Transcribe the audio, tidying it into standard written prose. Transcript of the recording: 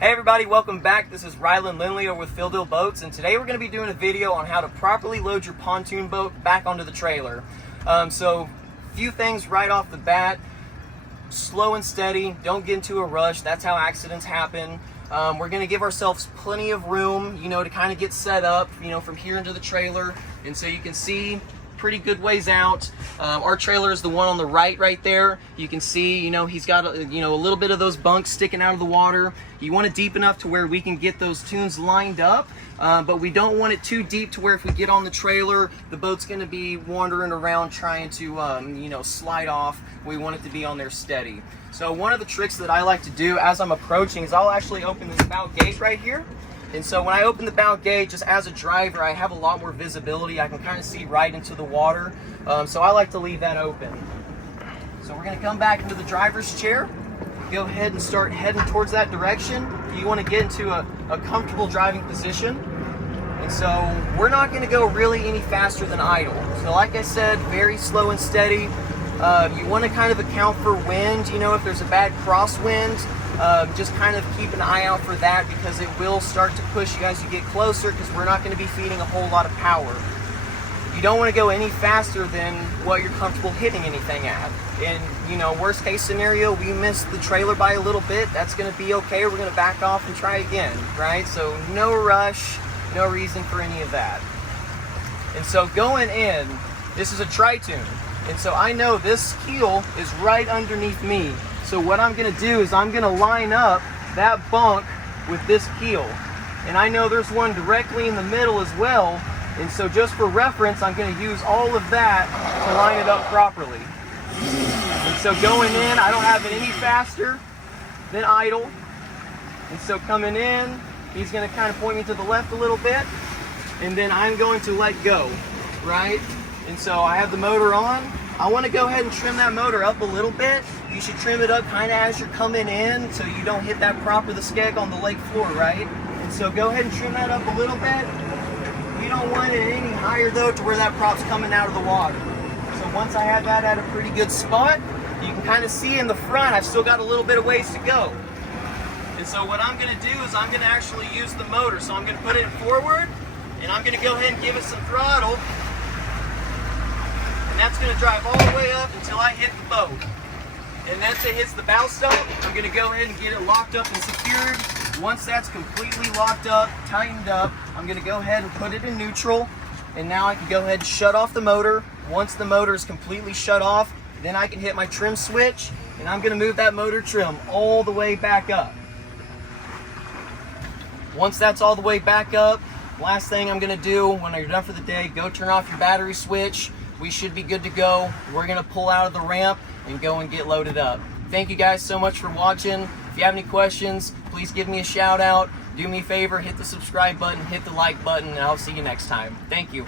Hey everybody, welcome back. This is Rylan Lindley with Field Deal Boats, and today we're going to be doing a video on how to properly load your pontoon boat back onto the trailer. So, few things right off the bat. Slow and steady, don't get into a rush. That's how accidents happen. We're going to give ourselves plenty of room, to kind of get set up, from here into the trailer. And so you can see pretty good ways out. Our trailer is the one on the right there. You can see, he's got a little bit of those bunks sticking out of the water. You want it deep enough to where we can get those tunes lined up, but we don't want it too deep to where if we get on the trailer, the boat's going to be wandering around trying to, slide off. We want it to be on there steady. So one of the tricks that I like to do as I'm approaching is I'll actually open this bow gate right here. And so when I open the bow gate, just as a driver, I have a lot more visibility. I can kind of see right into the water. So I like to leave that open. So we're going to come back into the driver's chair. Go ahead and start heading towards that direction. You want to get into a comfortable driving position. And so we're not going to go really any faster than idle. So like I said, very slow and steady. You want to kind of account for wind. If there's a bad crosswind, just kind of keep an eye out for that, because it will start to push you as you get closer, because we're not going to be feeding a whole lot of power. You don't want to go any faster than what you're comfortable hitting anything at. And worst case scenario, we miss the trailer by a little bit. That's going to be okay. We're going to back off and try again, right? So no rush, no reason for any of that. And so going in, this is a Tritoon. And so I know this keel is right underneath me. So what I'm going to do is I'm going to line up that bunk with this keel. And I know there's one directly in the middle as well. And so just for reference, I'm going to use all of that to line it up properly. And so going in, I don't have it any faster than idle. And so coming in, he's going to kind of point me to the left a little bit. And then I'm going to let go, right? And so I have the motor on. I want to go ahead and trim that motor up a little bit. You should trim it up kind of as you're coming in, so you don't hit that prop or the skeg on the lake floor, right? And so go ahead and trim that up a little bit. You don't want it any higher though to where that prop's coming out of the water. So once I have that at a pretty good spot, you can kind of see in the front I've still got a little bit of ways to go. And so what I'm going to do is I'm going to actually use the motor. So I'm going to put it forward, and I'm going to go ahead and give it some throttle. And that's going to drive all the way up until I hit the boat. And once it hits the bow stump, I'm going to go ahead and get it locked up and secured. Once that's completely locked up, tightened up, I'm going to go ahead and put it in neutral. And now I can go ahead and shut off the motor. Once the motor is completely shut off, then I can hit my trim switch, and I'm going to move that motor trim all the way back up. Once that's all the way back up, last thing I'm going to do when you're done for the day, go turn off your battery switch. We should be good to go. We're going to pull out of the ramp and go and get loaded up. Thank you guys so much for watching. If you have any questions, please give me a shout out. Do me a favor, hit the subscribe button, hit the like button, and I'll see you next time. Thank you.